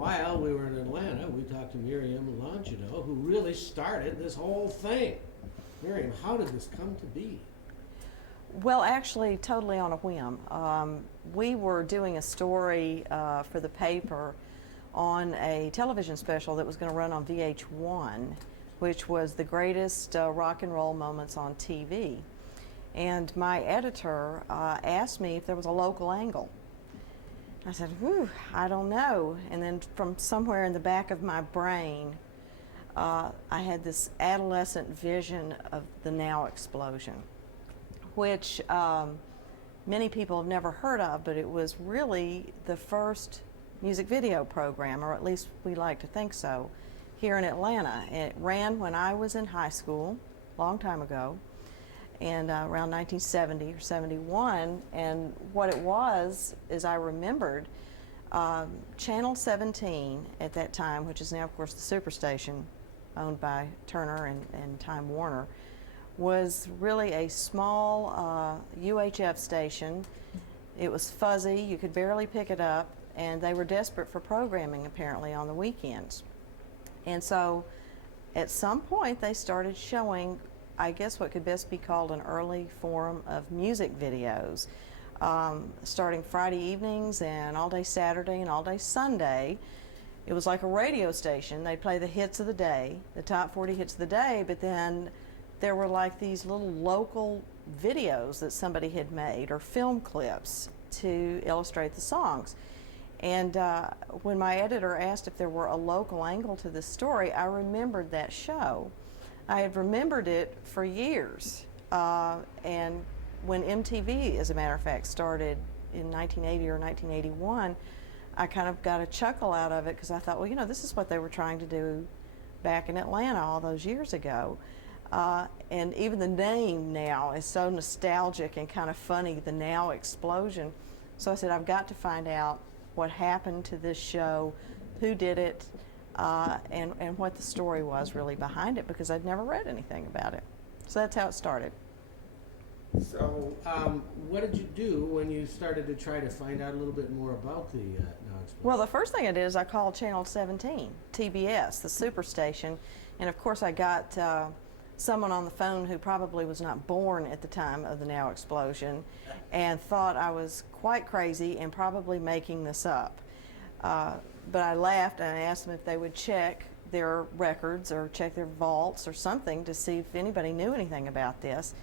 while we were in Atlanta, we talked to Miriam Longino, who really started this whole thing. Miriam, how did this come to be? Well, actually, totally on a whim. We were doing a story for the paper on a television special that was going to run on VH1, which was the greatest rock and roll moments on TV. And my editor asked me if there was a local angle. I said, whew, I don't know. And then from somewhere in the back of my brain, I had this adolescent vision of the Now explosion, which many people have never heard of, but it was really the first music video program, or at least we like to think so, here in Atlanta. It ran when I was in high school, a long time ago, and around 1970 or 71. And what it was, as I remembered, Channel 17 at that time, which is now, of course, the Superstation, owned by Turner and Time Warner, was really a small UHF station. It was fuzzy, you could barely pick it up, and they were desperate for programming apparently on the weekends. And so at some point they started showing, I guess, what could best be called an early form of music videos, starting Friday evenings and all day Saturday and all day Sunday. It was like a radio station. They'd play the hits of the day, the top 40 hits of the day, but then there were like these little local videos that somebody had made, or film clips to illustrate the songs. And when my editor asked if there were a local angle to this story, I remembered that show. I had remembered it for years. And when MTV, as a matter of fact, started in 1980 or 1981, I kind of got a chuckle out of it, because I thought, well, you know, this is what they were trying to do back in Atlanta all those years ago. And even the name Now is so nostalgic and kind of funny, the Now explosion. So I said, I've got to find out what happened to this show, who did it, and what the story was really behind it, because I'd never read anything about it. So that's how it started. So what did you do when you started to try to find out a little bit more about the Now explosion? Well, the first thing I did is I called Channel 17, TBS, the Superstation, and of course I got someone on the phone who probably was not born at the time of the Now explosion and thought I was quite crazy and probably making this up. But I laughed and I asked them if they would check their records or check their vaults or something to see if anybody knew anything about this.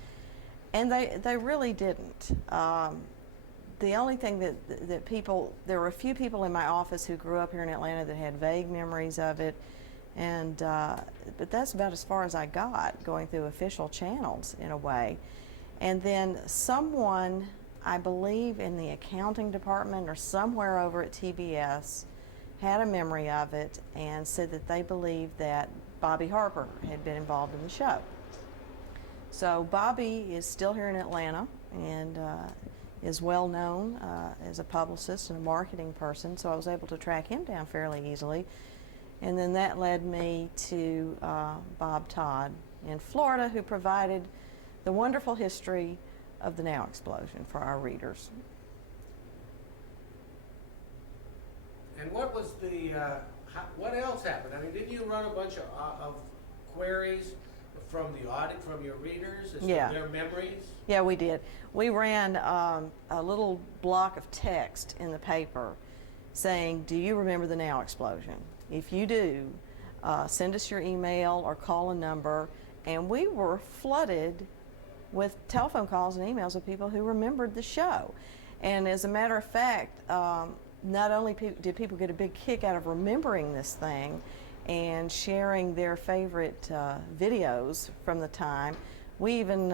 And they really didn't. The only thing that people, there were a few people in my office who grew up here in Atlanta that had vague memories of it. And but that's about as far as I got, going through official channels in a way. And then someone, I believe in the accounting department or somewhere over at TBS, had a memory of it and said that they believed that Bobby Harper had been involved in the show. So Bobby is still here in Atlanta and is well known as a publicist and a marketing person, so I was able to track him down fairly easily. And then that led me to Bob Todd in Florida, who provided the wonderful history of the Now explosion for our readers. And what was the, what else happened? I mean, didn't you run a bunch of queries from the audit, from your readers, as to their memories? Yeah, we did. We ran a little block of text in the paper saying, do you remember the Now explosion? If you do, send us your email or call a number. And we were flooded with telephone calls and emails of people who remembered the show. And as a matter of fact, not only did people get a big kick out of remembering this thing and sharing their favorite videos from the time, we even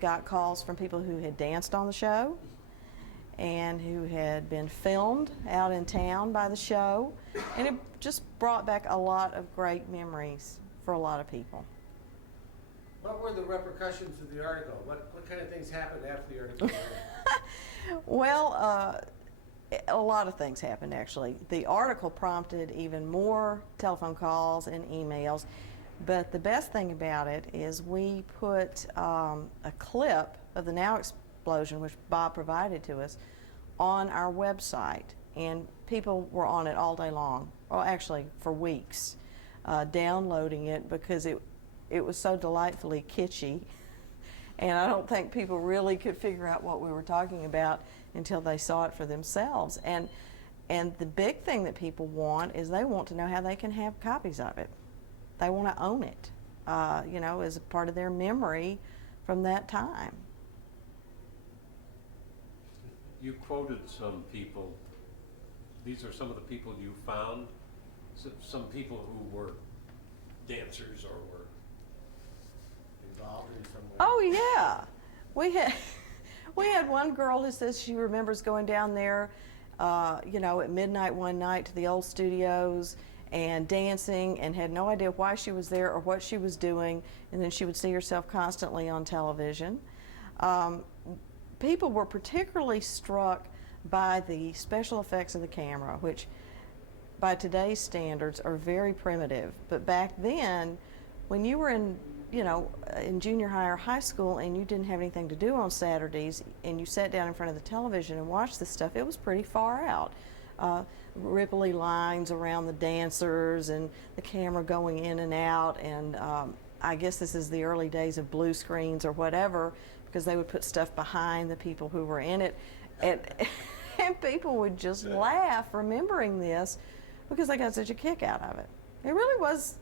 got calls from people who had danced on the show and who had been filmed out in town by the show. And it just brought back a lot of great memories for a lot of people. What were the repercussions of the article? What kind of things happened after the article? Well, a lot of things happened, actually. The article prompted even more telephone calls and emails, but the best thing about it is we put a clip of the Now explosion, which Bob provided to us, on our website. and people were on it all day long, or actually for weeks, downloading it because it was so delightfully kitschy. And I don't think people really could figure out what we were talking about until they saw it for themselves. And the big thing that people want is they want to know how they can have copies of it. They want to own it, as a part of their memory from that time. You quoted some people. These are some of the people you found. Some people who were dancers or were involved in some way. Oh yeah, we had one girl who says she remembers going down there, at midnight one night to the old studios and dancing, and had no idea why she was there or what she was doing, and then she would see herself constantly on television. People were particularly struck by the special effects of the camera, which by today's standards are very primitive. But back then, when you were in junior high or high school and you didn't have anything to do on Saturdays and you sat down in front of the television and watched this stuff, it was pretty far out. Ripply lines around the dancers and the camera going in and out, and I guess this is the early days of blue screens or whatever, because they would put stuff behind the people who were in it, and people would just laugh remembering this because they got such a kick out of it. It really was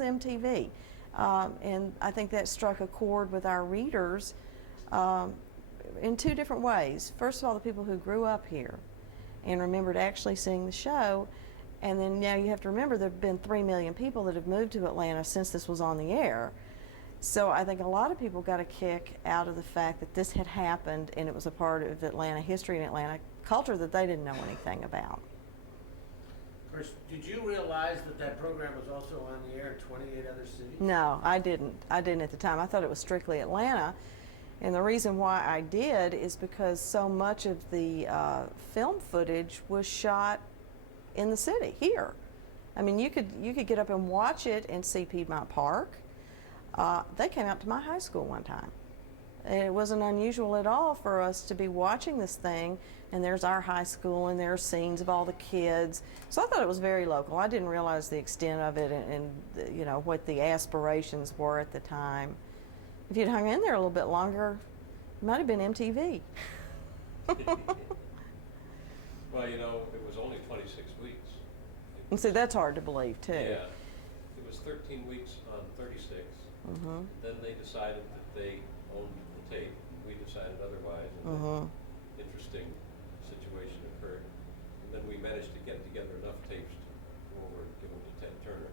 MTV, and I think that struck a chord with our readers in two different ways. First of all, the people who grew up here and remembered actually seeing the show, and then now you have to remember there have been 3 million people that have moved to Atlanta since this was on the air. So I think a lot of people got a kick out of the fact that this had happened and it was a part of Atlanta history and Atlanta culture that they didn't know anything about. Of course, did you realize that program was also on the air in 28 other cities? No, I didn't. I didn't at the time. I thought it was strictly Atlanta. And the reason why I did is because so much of the film footage was shot in the city, here. I mean, you could get up and watch it and see Piedmont Park. They came out to my high school one time. And it wasn't unusual at all for us to be watching this thing, and there's our high school, and there's scenes of all the kids. So I thought it was very local. I didn't realize the extent of it and what the aspirations were at the time. If you'd hung in there a little bit longer, it might have been MTV. Well, it was only 26 weeks. And see, that's hard to believe, too. Yeah. It was 13 weeks on 36. Mm-hmm. Then they decided that they owned the tape. We decided otherwise. And Mm-hmm. an interesting situation occurred. And then we managed to get together enough tapes to go over and give them to Ted Turner.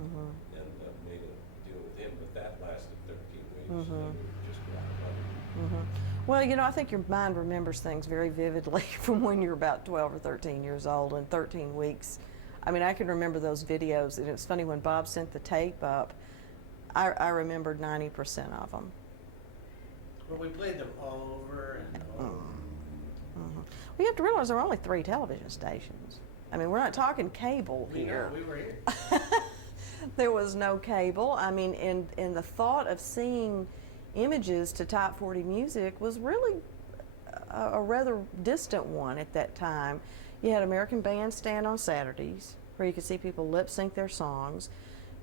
Mm-hmm. And made a deal with him. But that lasted 13 weeks. Mm-hmm. And then we were just about money. Mm-hmm. Well, I think your mind remembers things very vividly from when you're about 12 or 13 years old, and 13 weeks. I mean, I can remember those videos, and it was funny when Bob sent the tape up, I remembered 90% of them. Well, we played them over and over. Mm-hmm. Well, you have to realize there were only 3 television stations. I mean, we're not talking cable here. We were here. There was no cable. I mean, and the thought of seeing images to top 40 music was really a rather distant one at that time. You had American Bandstand on Saturdays, where you could see people lip sync their songs.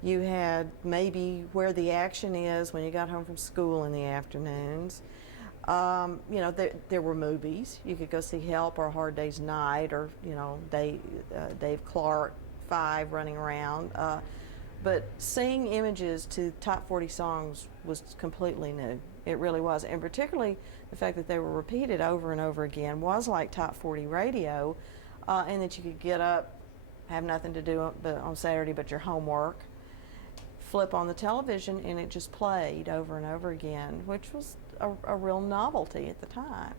You had maybe Where the Action Is when you got home from school in the afternoons. There were movies. You could go see Help or A Hard Day's Night, or Dave Clark 5 running around. But seeing images to top 40 songs was completely new. It really was. And particularly the fact that they were repeated over and over again was like top 40 radio, and that you could get up, have nothing to do on Saturday but your homework, flip on the television, and it just played over and over again, which was a real novelty at the time.